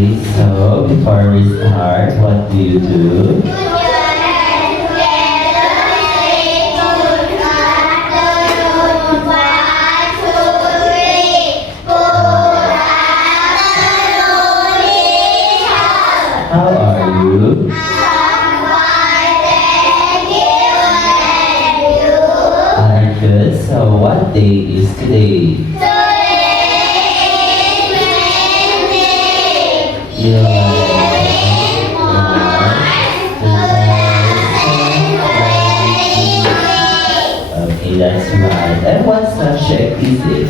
Okay, so before we start, what do you do? How are you? I'm good. So what day is today? Okay, that's right. And what subject is it?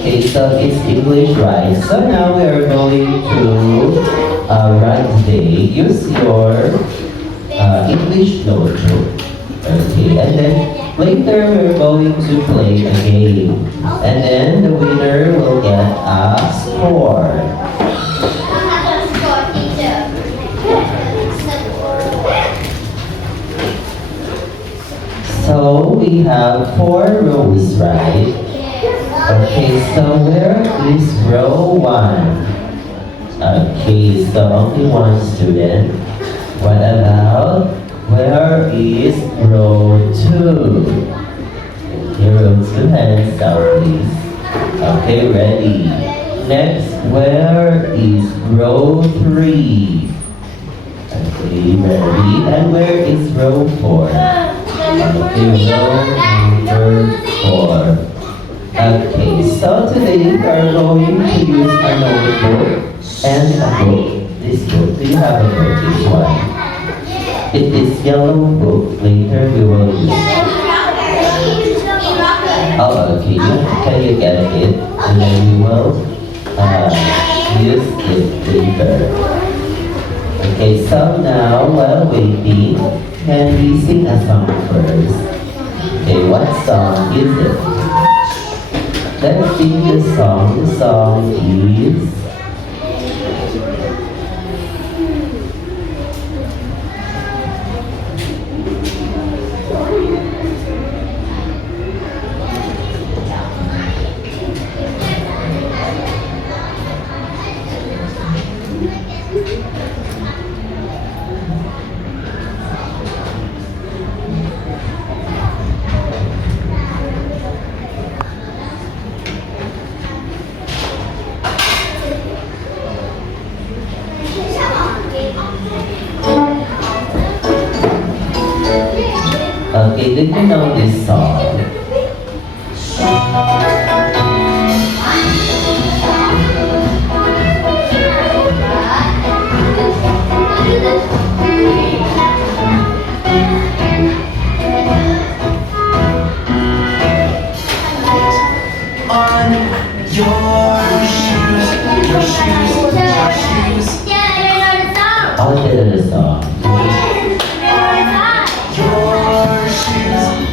Okay, so it's English, right? So now we are going to write today. Use your English notebook. Okay, and then later we're going to play a game. And then the winner will get a score. So we have 4 rows, right? Okay, so where is row 1? Okay, so only one student. What about where is row 2? Okay, row 2, hands up please. Okay, ready. Next, where is row 3? Okay, ready. And where is row 4? Okay, row number 4. Okay, so today we are going to use a notebook and a book. This book, do you have a book? This one. It is yellow book. Later we will use it. Oh, okay. Can you get it? And then we will use it later. Okay, so now while waiting, can we sing a song first? Okay, what song is it? Let's sing the song. The song is okay, did you know this song? On your shoes, your shoes, your shoes. I'll get the song.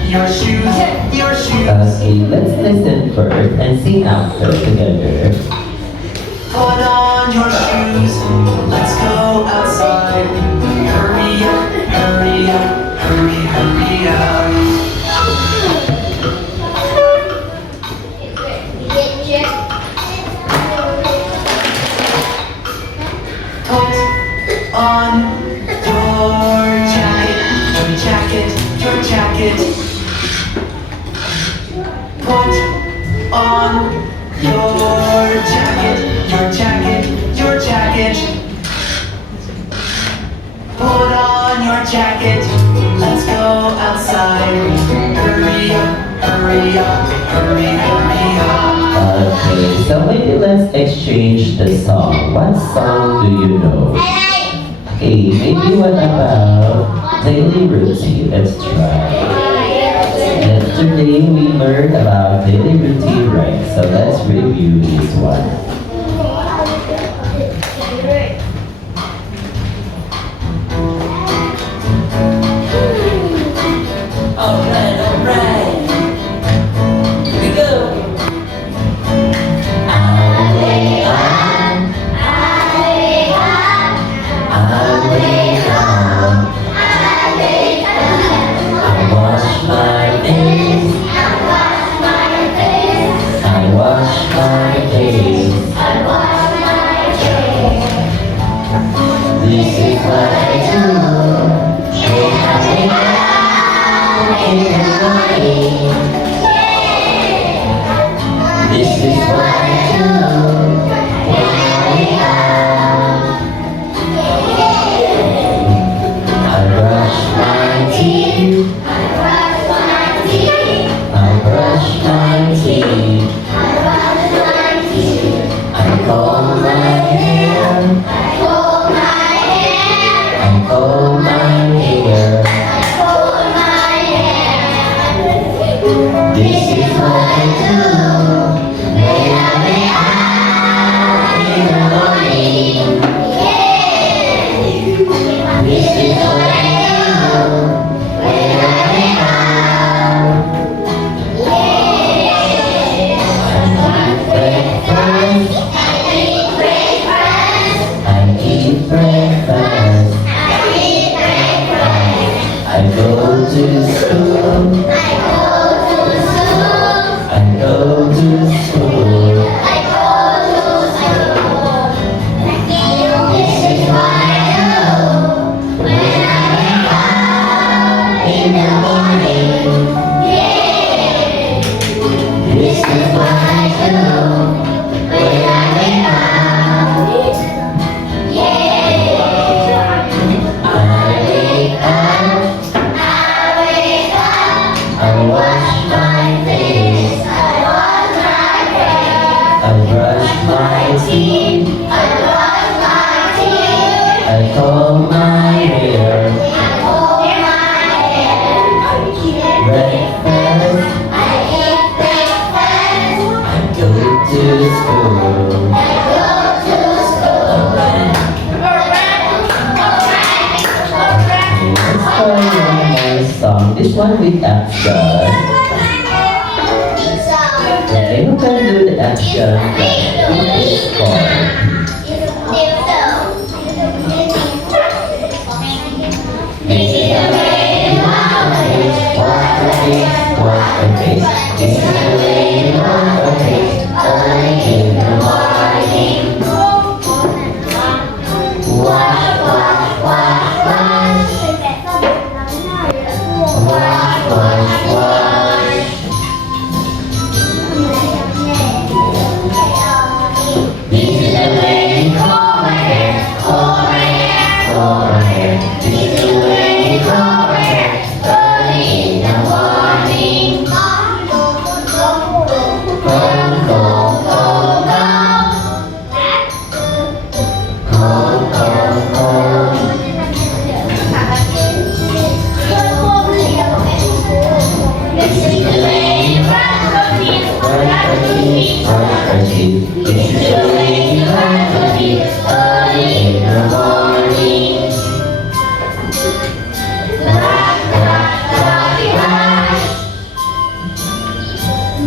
Your shoes, your shoes. Okay, let's listen first and sing after together. Put on your shoes, let's go outside. Hurry up, hurry up, hurry, hurry up. Put on your jacket, your jacket. Put on your jacket, your jacket, your jacket. Put on your jacket, let's go outside. Hurry up, hurry up, hurry, hurry up. Okay, so maybe let's exchange the song. What song do you know? Okay, maybe what about daily routine? Let's try. Yesterday we learned about daily routine, right? So let's review this one. Alright, alright. Here we go. I wake up, I wake up, I wash my face, I wash my face. I comb my hair. This is what I do when I'm out in the morning. This is what I do when I'm out. I eat breakfast. I go to school. I go to school. This is what I do when I'm out in the morning. This is what I do when I'm out. I wake up, I wash my face, I brush my teeth, I comb my hair. Breakfast, I go to school. Let's try one more song. This one with action. Okay, who can do the action? It's called. This is the way you walk a face, walk a face, walk a face. This is the way you walk a face, early in the morning. Wash, wash, wash, wash. Wash, wash, wash. This is the way you comb my hair, comb my hair, comb my hair. This is the way you comb my hair, early in the morning. Comb, comb, comb, comb. Comb, comb, comb. This is the way you brush your teeth, brush your teeth, brush your teeth. This is the way you brush your teeth, early in the morning. Brush, brush, brush, brush.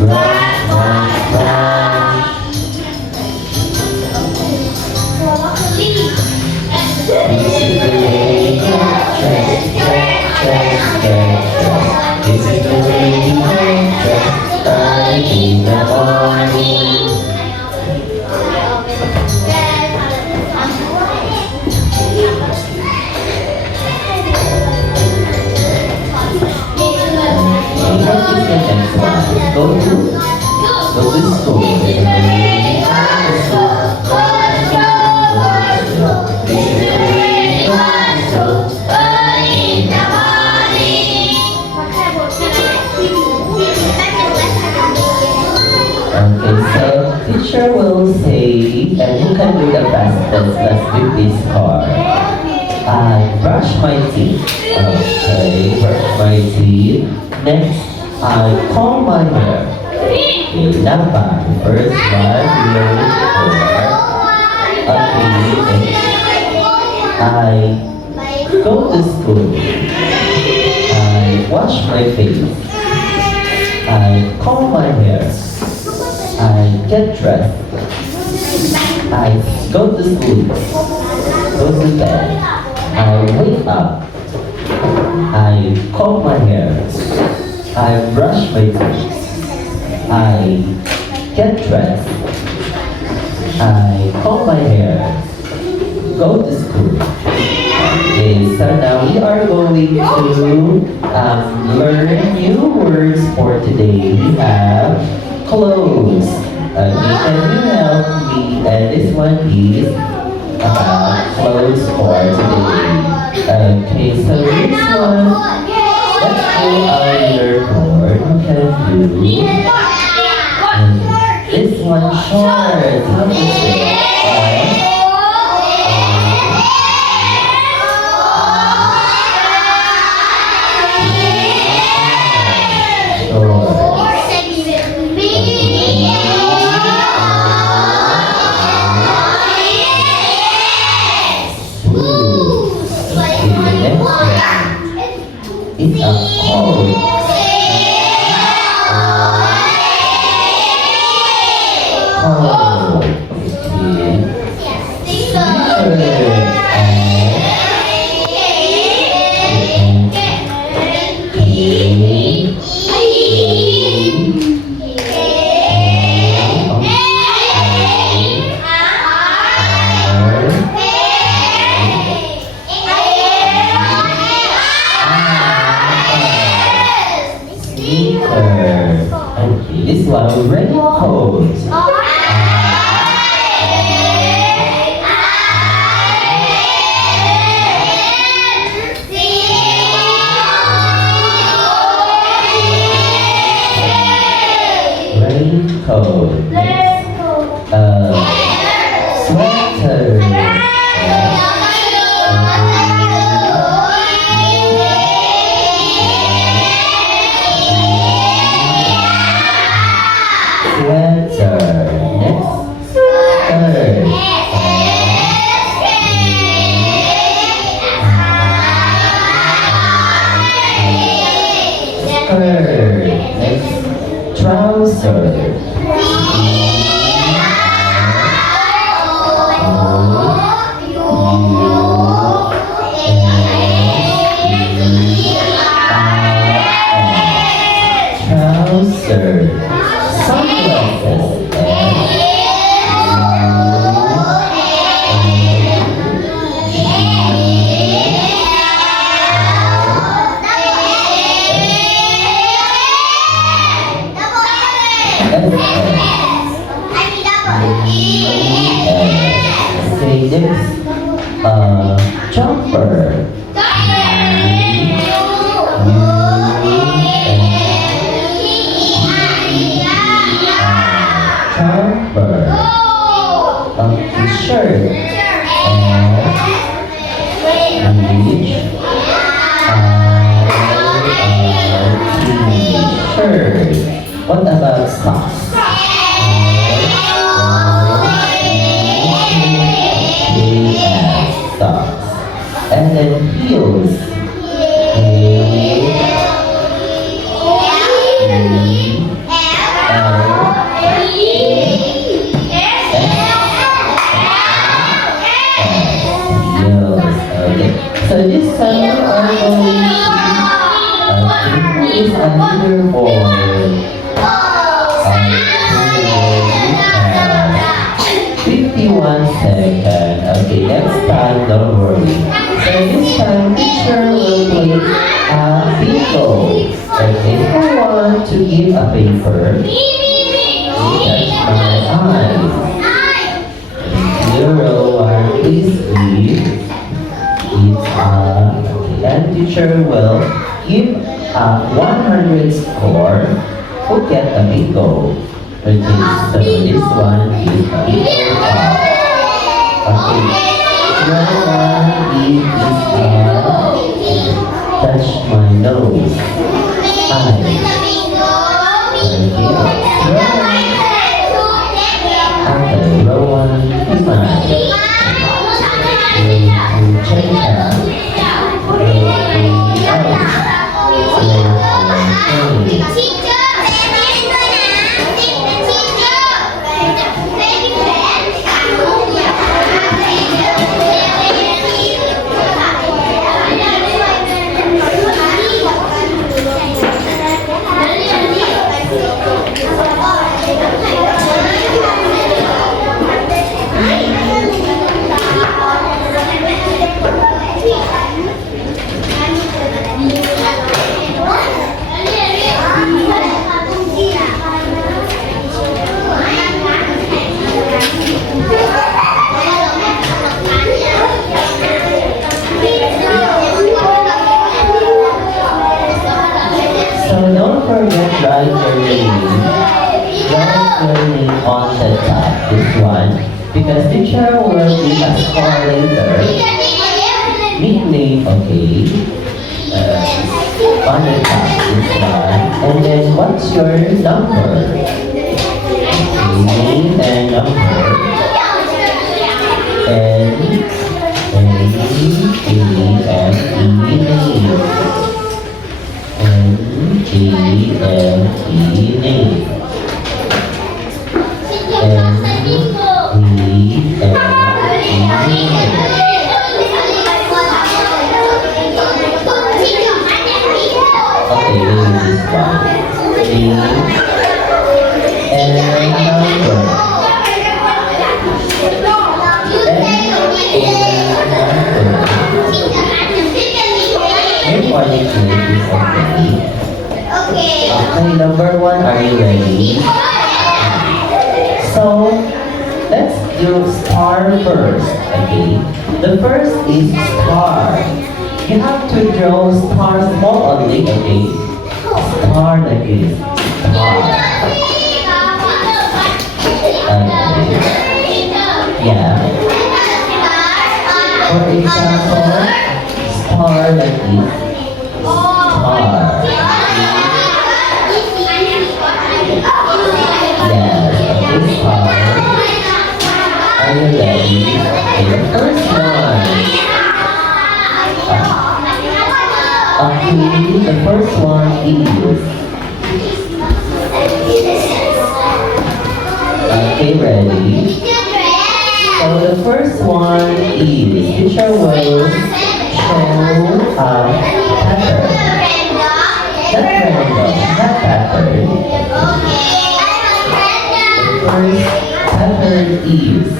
Brush, brush, brush. This is the way you get dressed, dress, dress, dress, dress. This is the way you get dressed, early in the morning. Go to school. This is the way you go to school. This is the way you go to school, early in the morning. Okay, so teacher will say, and you can do the fastest. Let's do this part. I brush my teeth. Okay, brush my teeth. Next, I comb my hair. Okay, number. First one, learn four. Okay, next, I go to school. I wash my face. I comb my hair. I get dressed. I go to school. Go to bed. I wake up. I comb my hair. I brush my teeth. I get dressed. I comb my hair. Go to school. Okay, so now we are going to learn new words for today. We have clothes. Can you help me? And this one is clothes for today. Okay, so this one, let's do our board. You can do. And this one, shorts. How do you say? Sweater. Next. Skirt. Skirt. Next. Trouser. Trouser. Sunglasses. Okay, next. Jumper. Jumper. Shirt. Shirt. What about socks? Socks. And then heels. Heels. Okay. So this time I'm going to is a leaderboard. 51 seconds. Okay, next time, don't worry. So this time, teacher will play a bingo. Okay, if I want to give a paper, touch my eyes. 0, 1, please leave. And teacher will give a 100 score who get a bingo. Okay, so this one is a bingo card. Okay, this one is touch my nose, eyes. Okay, row one, is mine. Check it out. So don't forget write your name. Write your name on the top, this one, because teacher will give a score later. Nickname, okay. On the top, this one. And then what's your number? Name and number. N-A-E-M-E name. N-E-M-E name. Okay, this one. Name and number. Name or nickname is okay. Okay, number one, are you ready? So, let's do star first, okay? The first is star. You have to draw star small only, okay? Star like this. Star. Okay. Yeah. For example, star like this. Star. Yes, okay, star. Are you ready? Okay, the first one. Okay, the first one is. Okay, ready? So the first one is teacher will show pepper. Not random, not pepper. The first pepper is.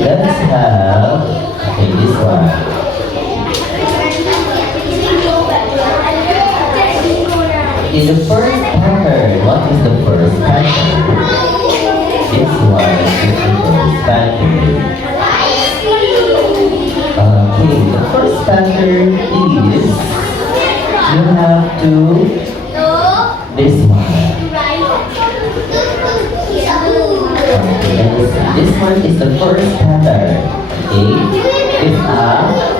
Let's have okay, this one. Okay, the first pepper. What is the first pepper? This one is the first pepper. Okay, the first pepper is you have to this one. Okay, let me see. This one is the first pepper. Okay, it's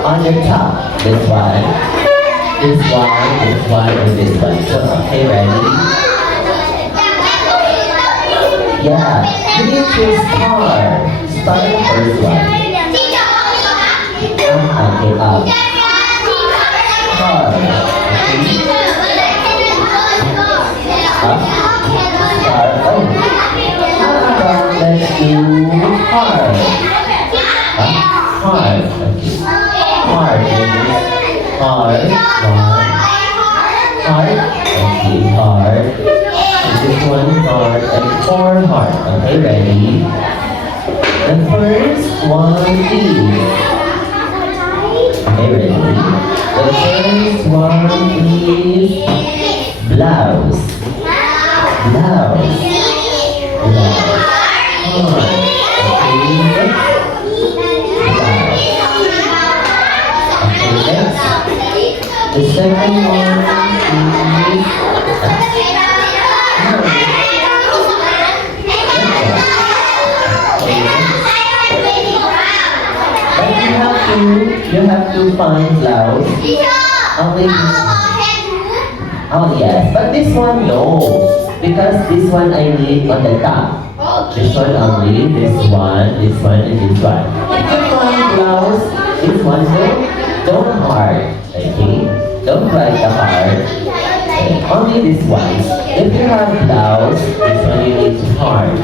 on the top. This one, this one, this one, and this one. So okay, ready? Yeah, you need to start. Start the first one. Okay, up. Start. Okay. Up. Start. Oh. How about let's do hard? Hard. Okay. Hard. Hard. One. Hard. Okay, hard. This one hard and four hard. Okay, ready? The first one is. Okay, ready? The first one is blouse. Blouse. Blouse. Hard. Okay, next. Blouse. Okay, next. The second one is. You have to find blouse. Only this. Oh yes, but this one no, because this one I need on the top. This one only, this one, and this one. If you find blouse, this one don't heart. Okay, don't write the heart. Okay, only this one. If you have blouse, this one you need to heart.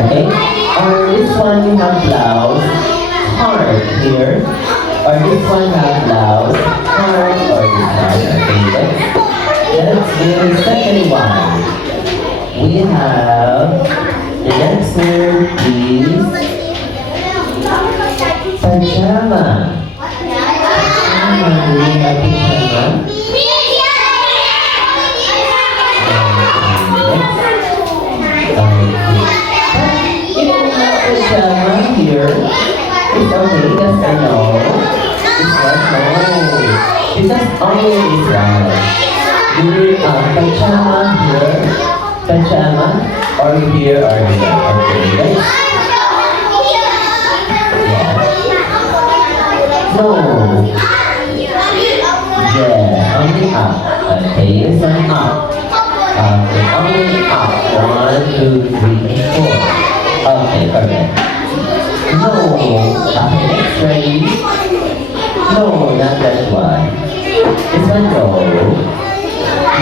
Okay, or this one you have blouse. Heart here, or this one have blouse, heart, or this one. Okay, let's do the second one. We have the next word is pajama. Pajama. Do we have pajama? If you have pajama here. It's okay, because I know it's not no. Because only this one. You need pajama here, pajama, or here or here. Okay, right? Yeah. No. Yeah, only up. Okay, this one up. Okay, only up. 1, 2, 3, 4. Okay, perfect. No. Okay, next ready? No, not that one. This one go.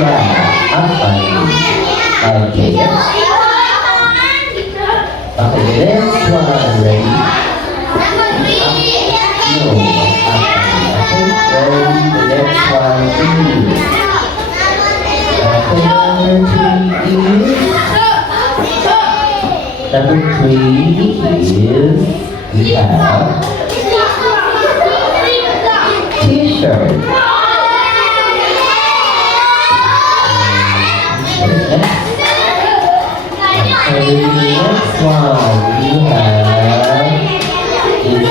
Yeah, up fine. Okay, yes. Okay, the next one ready? No, up fine. Okay, ready? The next one is. Okay, number 3 is. We have t-shirt. Okay, the next one we have is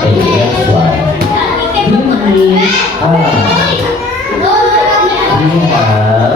okay, next one. We have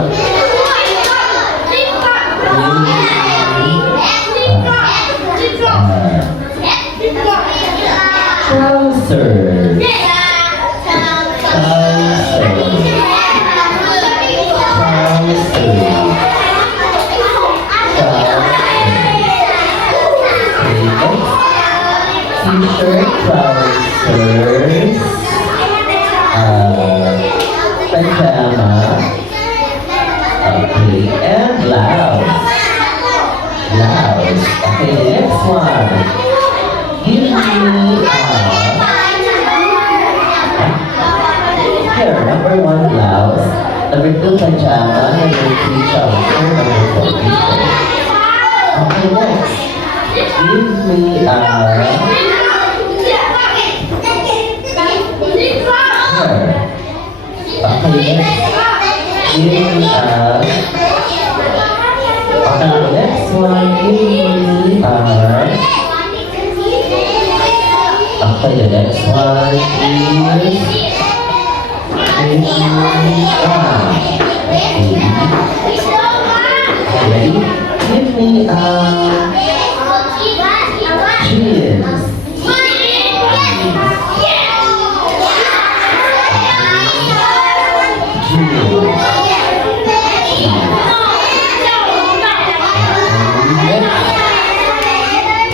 blue pajama, number 3 trouser, number 4 t-shirt. Okay, next. Give me a hair. Okay, next. Give me a... Okay, next one. Give me a... Okay, the next one is... Give me a... Okay. Give me a... Cheers.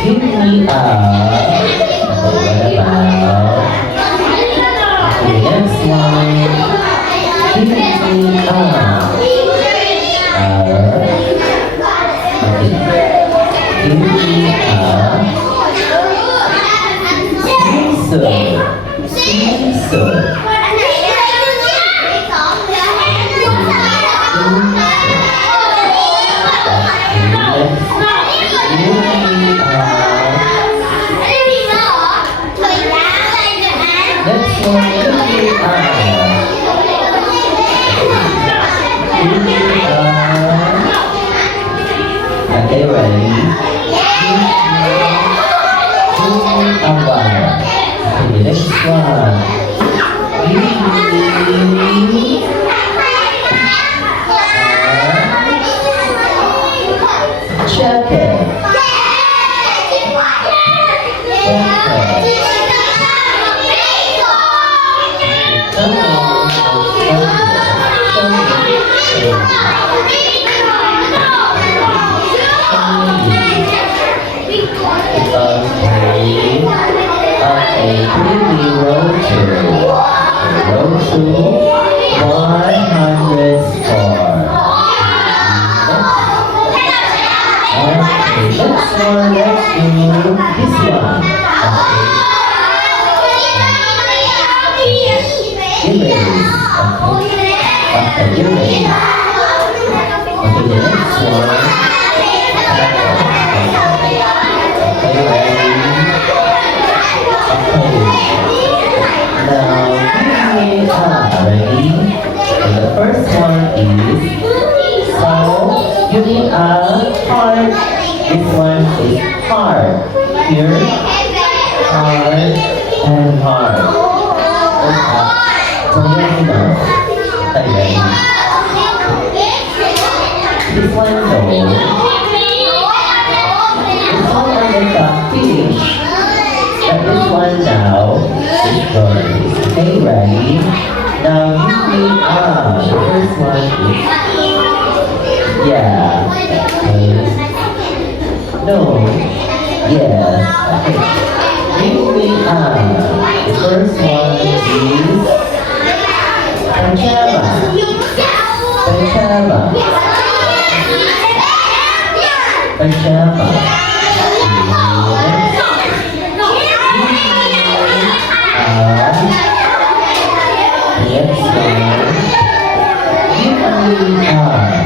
Give me a... Okay, what about... Okay, next one. Give me a... Okay. Give me a... Scissor. Next one, give me a... Okay, ready? Give me a bar. Okay, next one. Give me a jacket. Okay, give me row 2. Row 2, 100 score. Okay, next one, let's do this one. Okay, erase. Okay, erase. Okay, the next one. Okay, ready? Okay. Now, give me ready? And the first one is, so, give me a heart. This one is heart. Here, heart, and heart. Okay. So, let me know. Okay, ready? This one, no. This one on the top, finish. But this one now is strawberries. Okay, ready? Now give me the first one is yeah. Okay. No. Yes. Okay. Give me the first one is pajama. Pajama. Pajama. Next one. Give me blouse.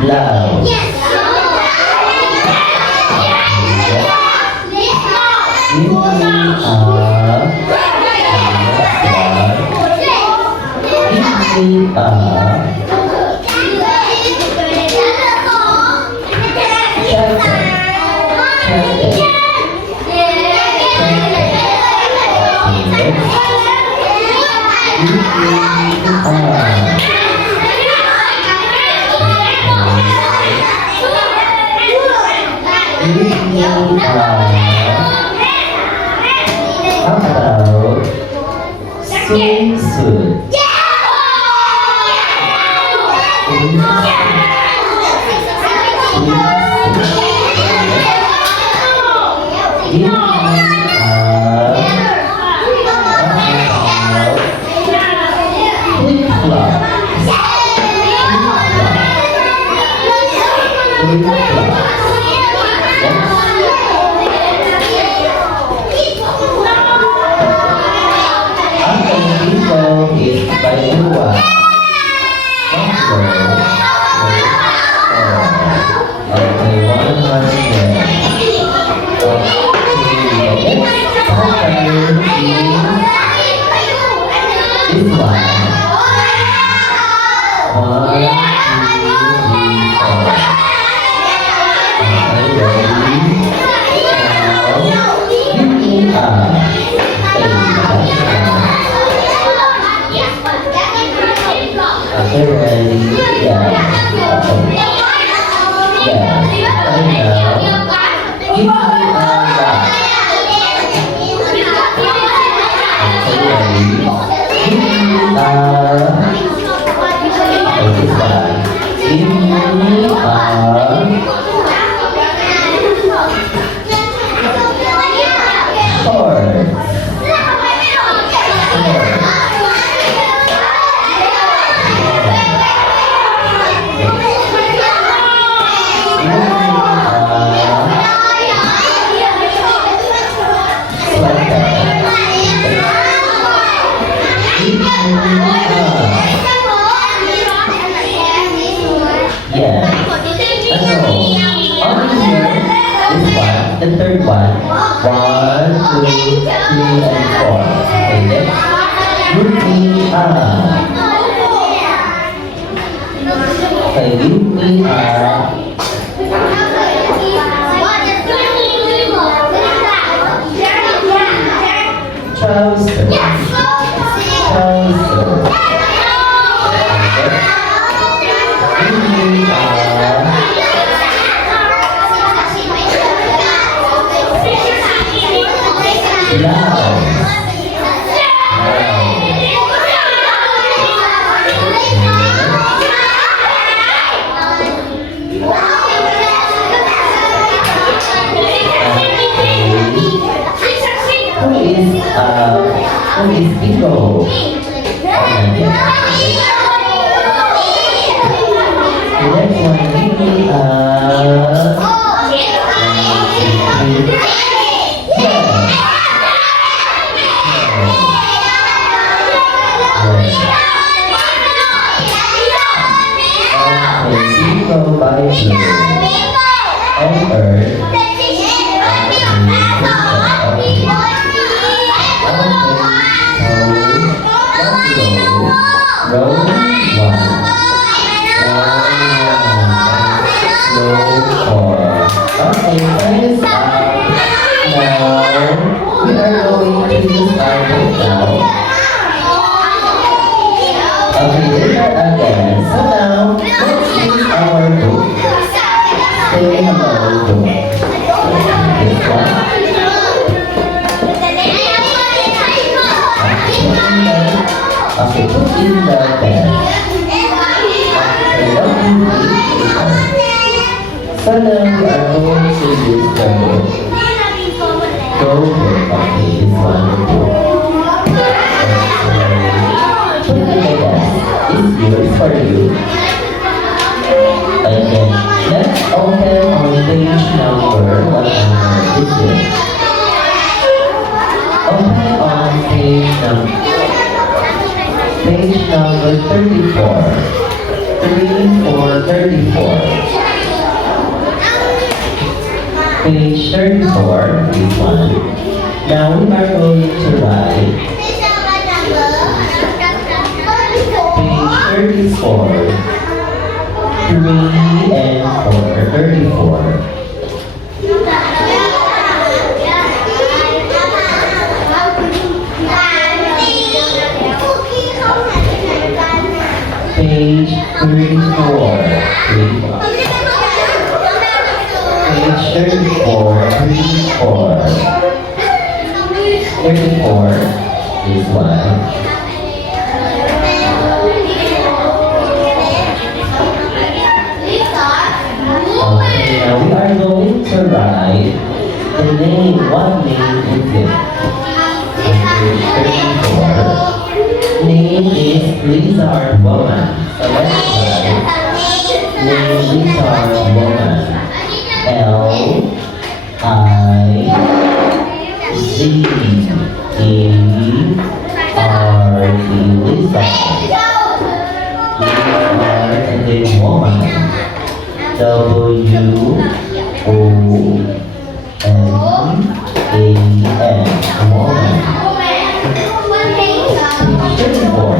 Blouse. Give me how about swimsuit? Give Okay, 100. This one. 1, 2, 3, 4. Okay, ready? Yeah. Okay. Yeah. And now, give me a rock. Okay, ready? Give me a rock. Okay, this one. Give me a horse. Yeah. Ano? On here, this one, the third one. 1, 2, 3, and 4. Okay, next. Give me a. Okay, give me a. Trouser. Trouser. Give me a. Blouse. Who is Pico? The next one, give me Pico by blue. On earth. Row 1. Row 4. Okay, time is up. Now, we are going to use our book now. Okay, there again. So now, let's use our book. Say hello, book. This one. Okay, put in the bed. So now we are going to use the book. Go book. Okay, this one. Put in the desk. It's yours for you. And then let's open on page number 100. Open on page number 34. 34. Page 34, this one. Now we are going to write page 34. 3 and 4. 34. Page 34. Page 34. 34. This one. Okay, now we are going to write the name. What name is it? Page 34. Name is Lizard Woman. So let's write name Lizard Woman. Lizard. Lizard. woman. W-O-M-A-N, woman. Page 34.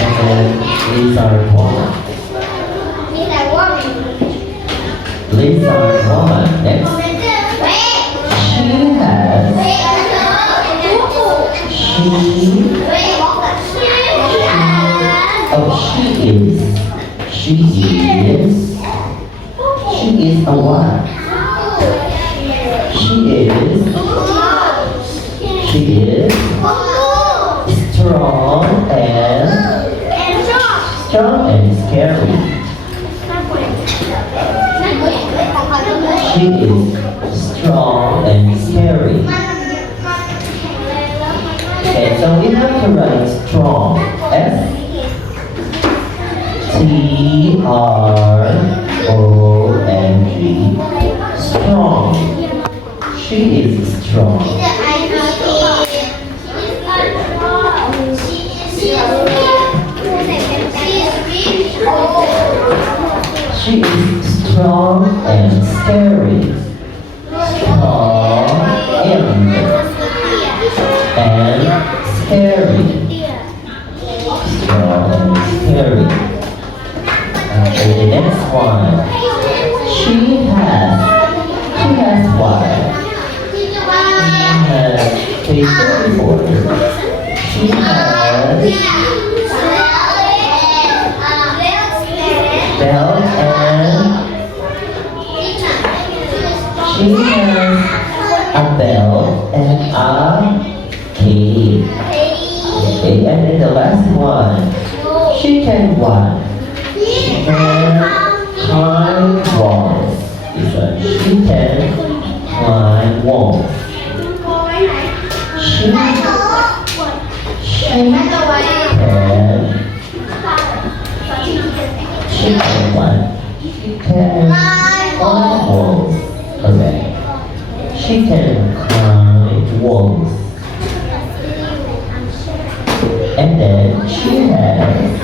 And then these are woman. These are woman. Next. She has. She is a what? She is strong and scary. She is strong and scary. Okay, so we have to write strong. S-T-R-O-N-G. Strong. She is strong. She is strong and scary. Strong and scary. Strong and scary. Okay, the next one. She has what? Page 34. She has belt and she has a belt and a cape. Okay, and then the last one. She can what? She can climb walls. This one. She can climb walls. She can what? She can climb walls. Correct. She can climb walls. And then she has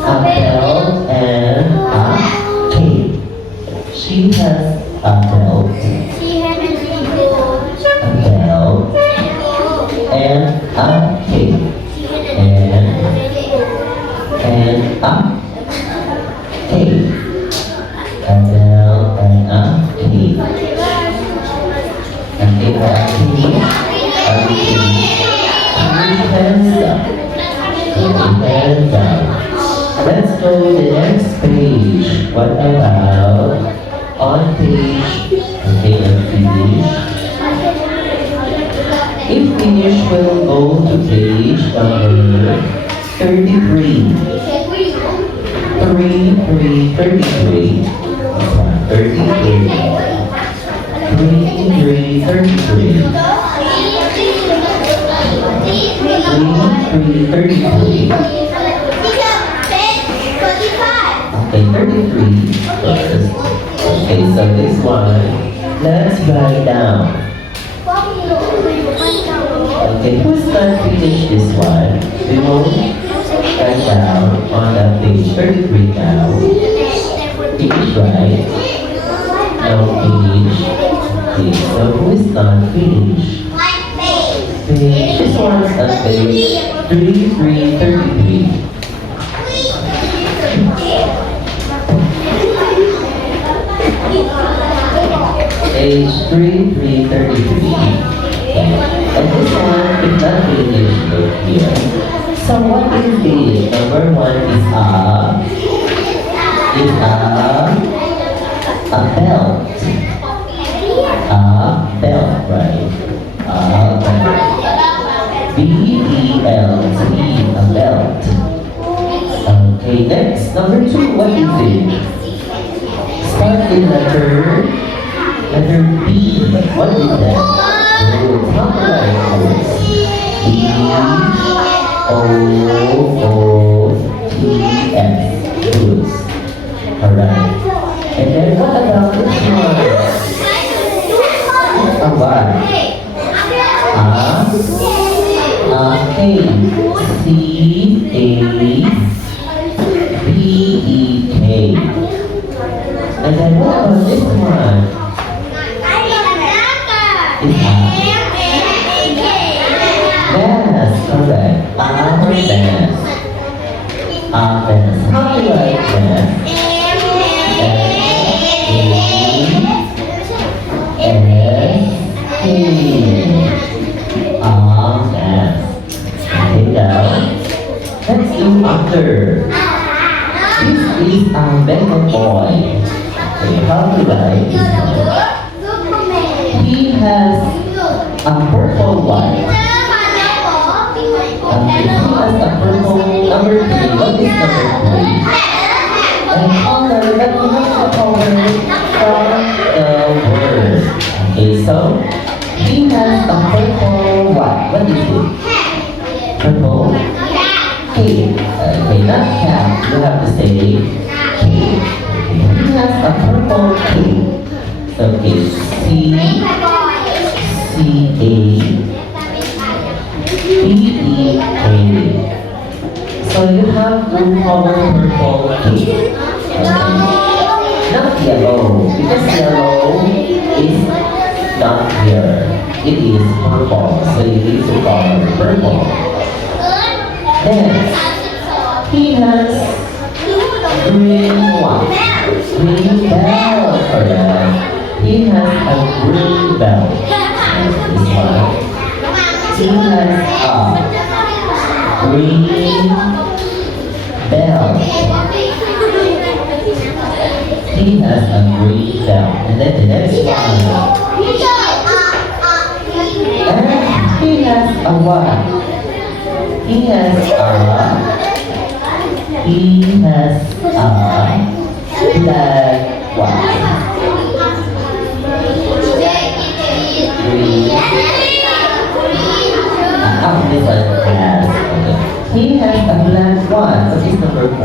a belt and a cape. She has a belt and a cape and a cape. A belt and a cape. And they have hands up. Let's go to the next page. What about on page, okay, and finish. If finish, we'll go to page number 33. 33. 33. Okay, 33 first. Okay, so this one, let's write down. Okay, who's gonna finish this one? We will write down on the page 33 now. Finish, right? No finish. Okay, so who is not finished? This one's on page 33. Page 33. And this one is not finished look here. So what is this? Number one is a belt. A belt, right? B-E-L-T, a belt. Okay, next, number two, what is it? Start with letter B. What is that? Oh, talk about it. B-O-O-T-S. Boots. Alright. And then what about this one? right is he has a purple one. Okay, he has a purple number 3. What is number 3? And color, but we have to color from the word. Okay, so he has a purple what? What is it? Purple cake. Okay, not cap. You have to say cake. He has a purple cake. So okay, C-A-P-E-K. So you have to color purple cake. Okay. Not yellow, because yellow is not here. It is purple, so you need to color purple. Then, he has green one. Green bell, correct. He has a green bell. This one. He has a green bell. He has a green bell. And then the next one. And he has a what? He has a black what? Green. This one has. Okay. He has a black one. What is number 4?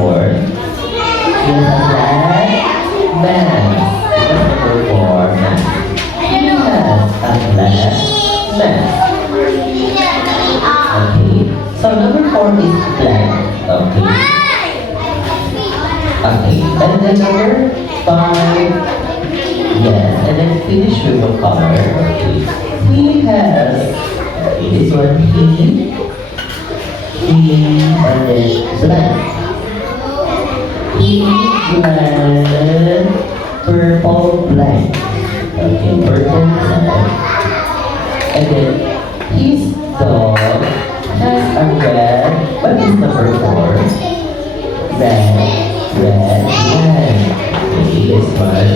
He has a black mask. What's number 4? Mask. He has a black mask. Okay. So number 4 is black. Okay. Okay. And then number 5. Yes. And then finish with a color. Okay. He has. Okay, this one and then black. Black, purple, black. Okay, purple, black. And then his dog has a red. What is number 4? Red. Okay, this one.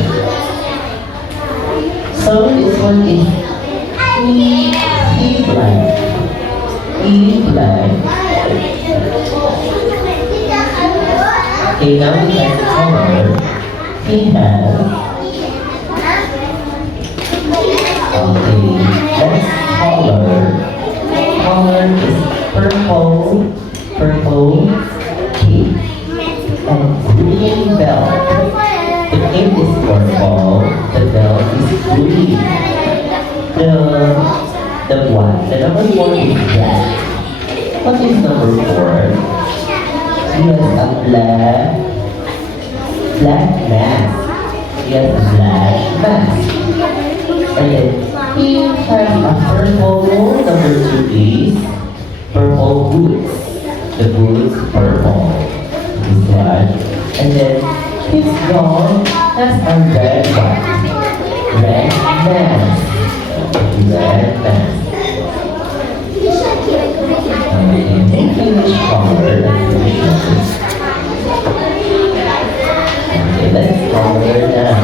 So this one is black. Okay, now we have color. He has. Okay, let's color. Color is purple cake and green bell. The cake is purple. The bell is green. The number 4 is black. What is number 4? He has a black mask. He has a black mask. And then he has a purple. Number 2 is purple boots. The boots purple. This one. And then his dog has a red one. Red mask. Red mask. Finish color. Okay, let's color now.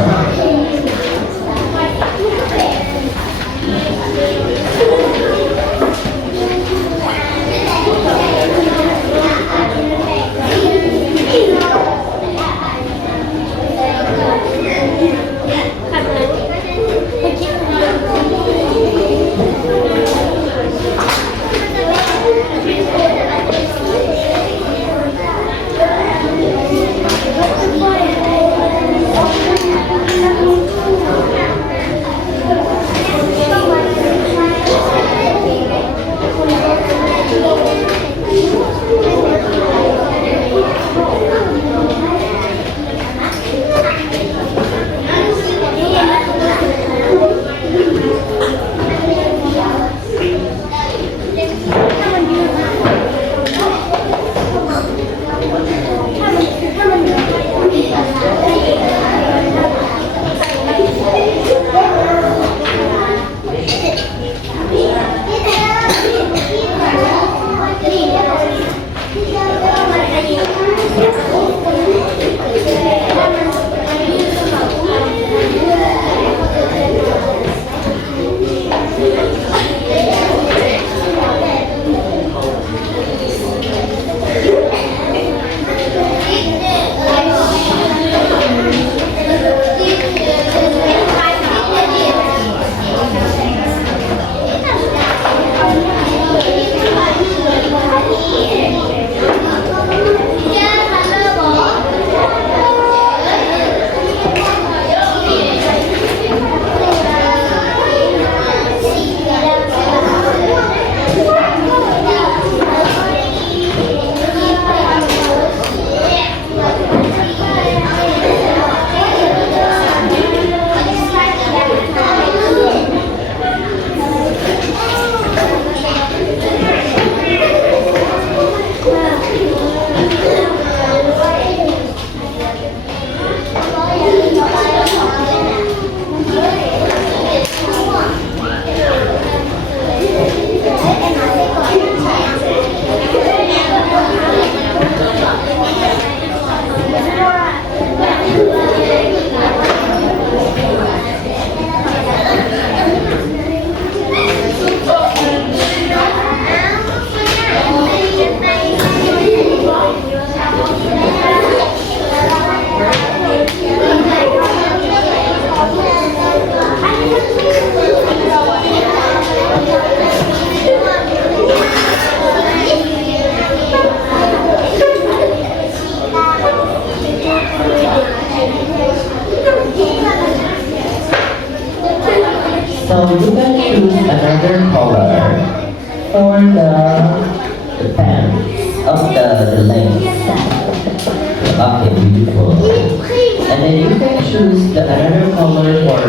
So you can choose another color for the pants of the length. Okay, beautiful. And then you can choose another color for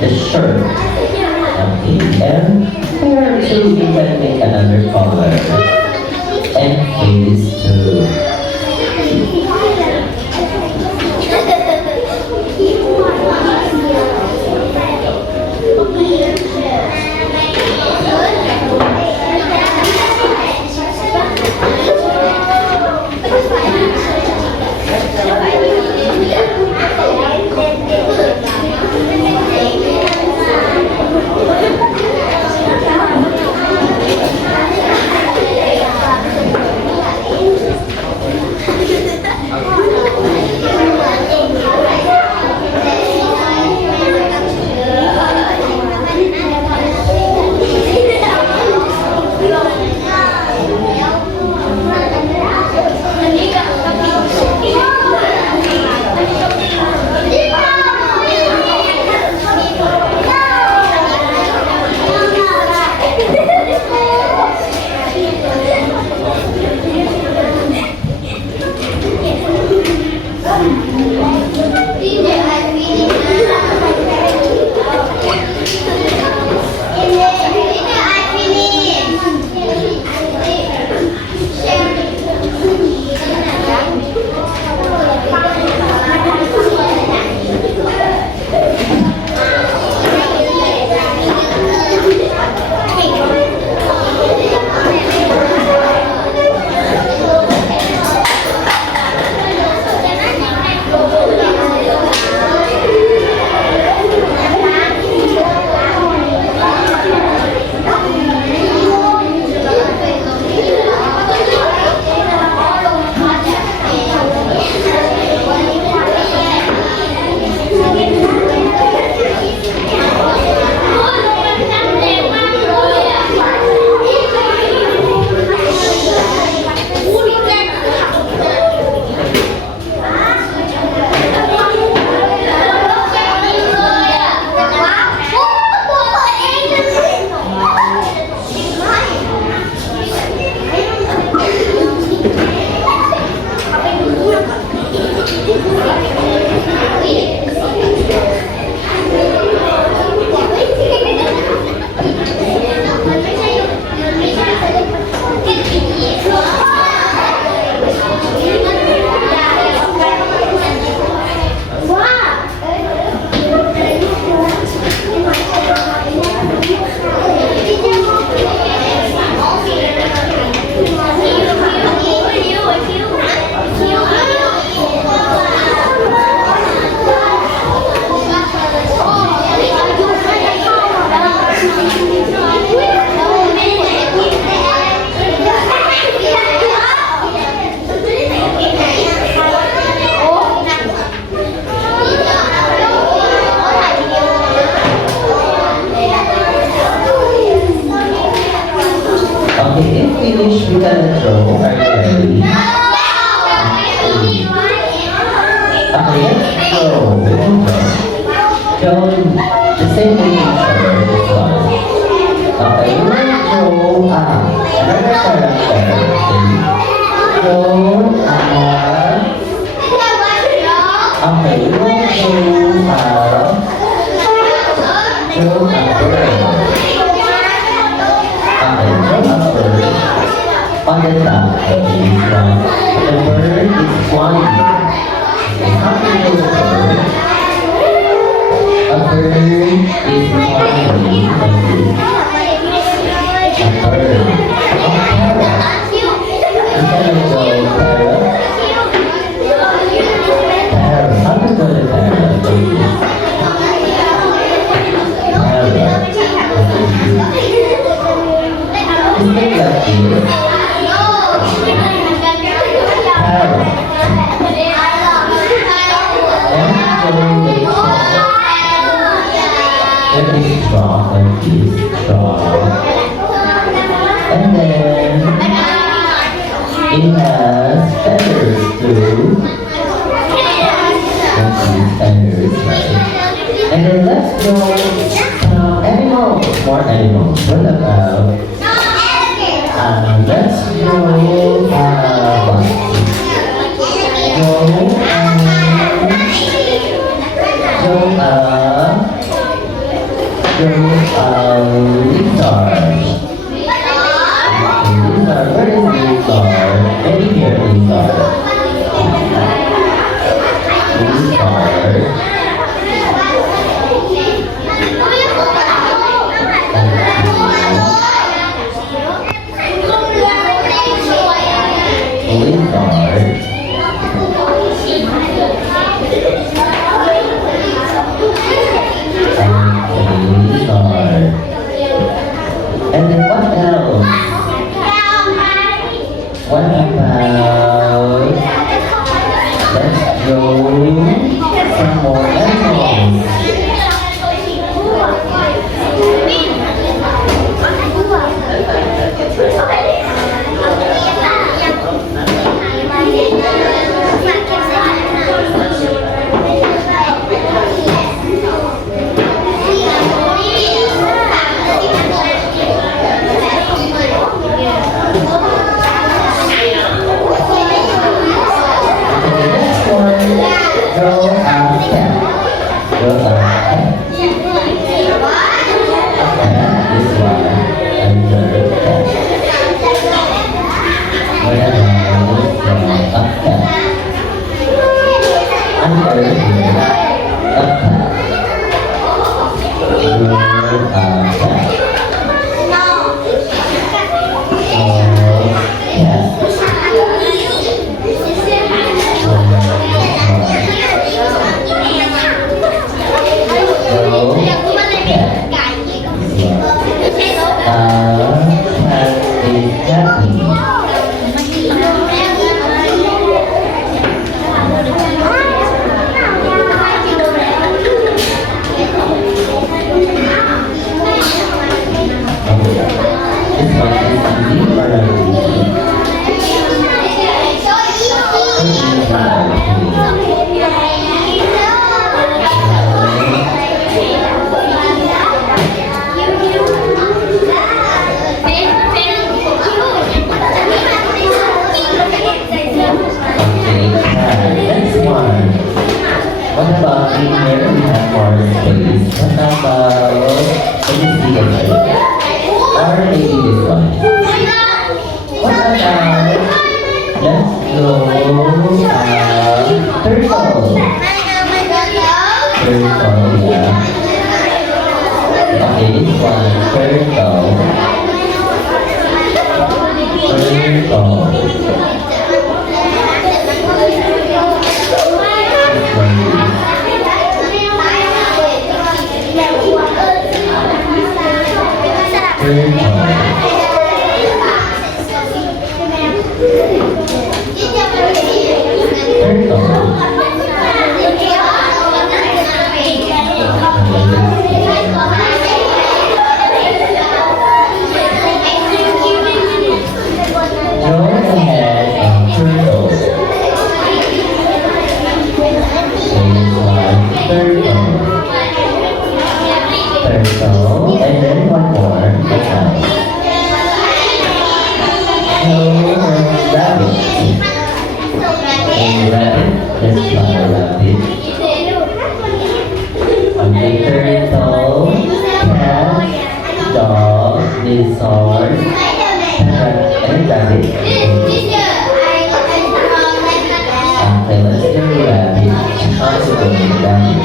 the shirt. Okay, and here too you can make another color. And face too. Okay, if finish, we can draw. Are you ready? Okay, let's draw. We can draw. Draw the same picture, this one. Okay, we will draw another character. Draw okay, we will draw a bird. On the top of this one, the bird is flying. And how do you know the bird? A bird is flying like this. A bird. A parrot. You can go parrot. Parrot. How do you know the parrot? Like this. Parrot. Is it like this? Very strong like this, strong. And then it has feathers too. That's these feathers, right? And then let's go more animals. What about, let's go, what? Go, lizard. Lizard, where is lizard? Maybe here, lizard. Lizard. And then what else? What about, let's go some more animals. What about in here? We have more space. What about, let me see again. Or maybe this one. What about, let's go, turtle. Turtle, yeah. Okay, this one, turtle. Turtle. And then one more. Rabbit. And rabbit. Let's try rabbit. Okay, turtle, cat, dog, lizard, and rabbit. Okay, let's do rabbit. How to do rabbit?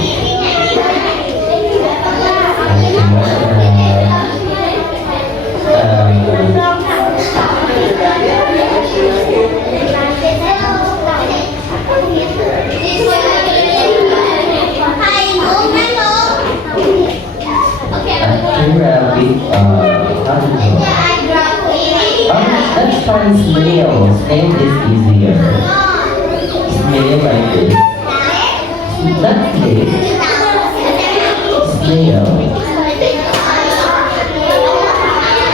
Let's try snail. Snail is easier. Snail like this. Not snake. Snail.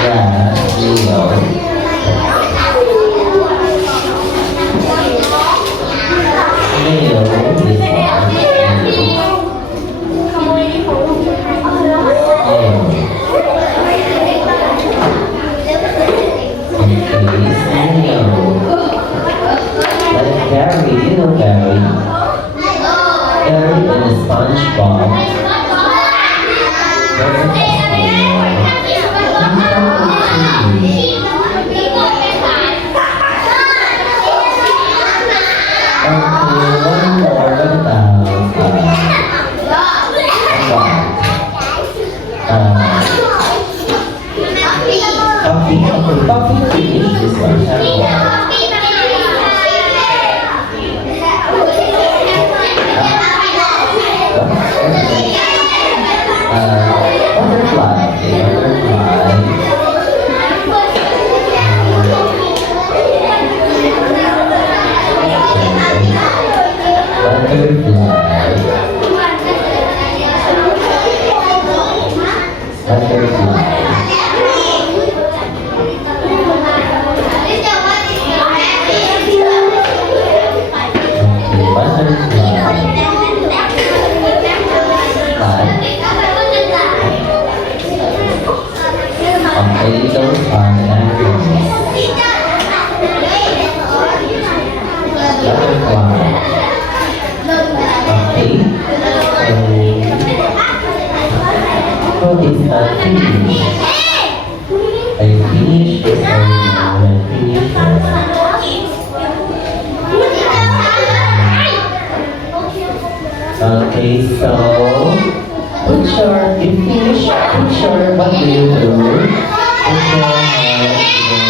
Yeah, snail. Snail is snail. Coffee. Okay, coffee finish this one. Butterfly. Okay, butterfly. So it's a finish. I finish this and finish Okay, so picture, you finish picture, what do you do? Put your hand